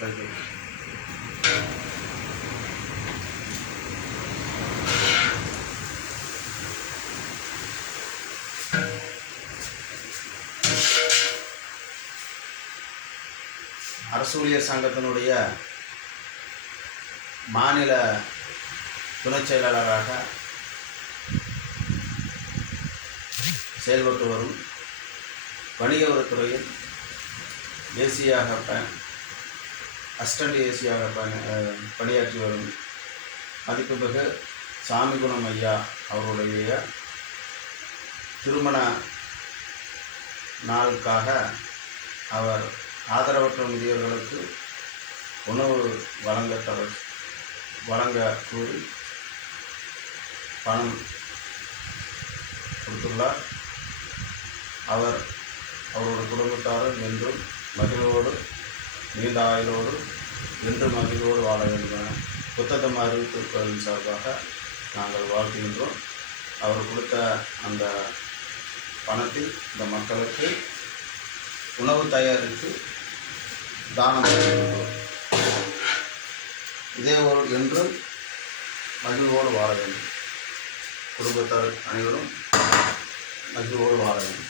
அரசு ஊழியர் சங்கத்தினுடைய மாநில துணைச் செயலாளராக செயல்பட்டு வரும் வணிக வரித்துறையில் அசிஸ்டன்ட் ஏசியாக பணியாற்றி வரும் மதிப்புமிகு சாமிகுணம் ஐயா அவருடைய திருமண நாளுக்காக அவர் ஆதரவற்ற முதியோர்களுக்கு உணவு வழங்க கூறி பணம் கொடுத்துள்ளார். அவருடைய குடும்பத்தாரும் என்றும் மகிழ்வோடு நீண்ட ஆயுளோடு என்று மகிழ்வோடு வாழ வேண்டும் என புத்தகம் அறிவிப்புகளின் சார்பாக நாங்கள் வாழ்த்துகின்றோம். அவர் கொடுத்த அந்த பணத்தில் இந்த மக்களுக்கு உணவு தயாரித்து தானம் செய்கின்றோம். இதேபோல் என்றும் மகிழ்வோடு வாழ வேண்டும். குடும்பத்தார் அனைவரும் மகிழ்வோடு வாழ வேண்டும்.